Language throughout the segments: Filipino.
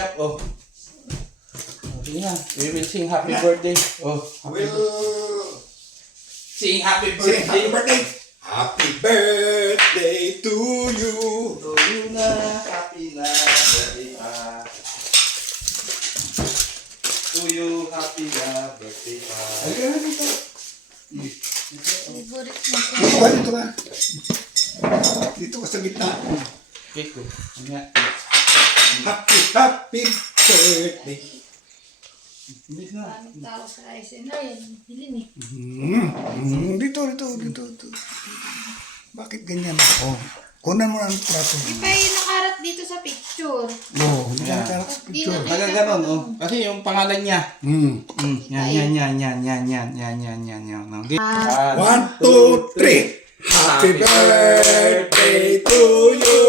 up. Oh. Sige na. We will sing happy birthday. Oh. Will Sing happy sing happy birthday. birthday. Happy birthday to you. To you na. Happy na birthday pa. To you. Happy na birthday pa. Ay, kaya dito. Favorite mo siya. Dito ka, dito ka. Dito ka sa gitna. Cake ko. Ano nga? Happy birthday. Bilis na. Maraming tao sa SNR yan. Hilin eh. Dito. Bakit ganyan? Oh, kunan mo ang prato. Di ba yung nakarat dito sa picture? Oh, hindi Yeah. ka sa picture. Nagaganon, oh. Kasi yung pangalan niya. Hmm. Yan. Okay. 1, 2, 3. Happy birthday to you.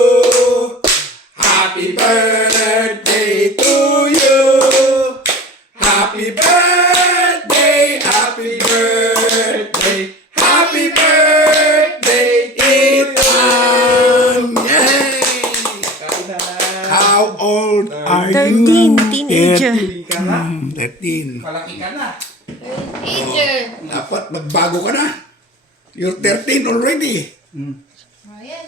Happy birthday to you. Happy birthday, happy birthday, happy birthday, Ethan! Yay! How old are 13, you? teenager. 13. Malaki ka na. Teacher! Dapat magbago ka na. You're 13 already. Ayan,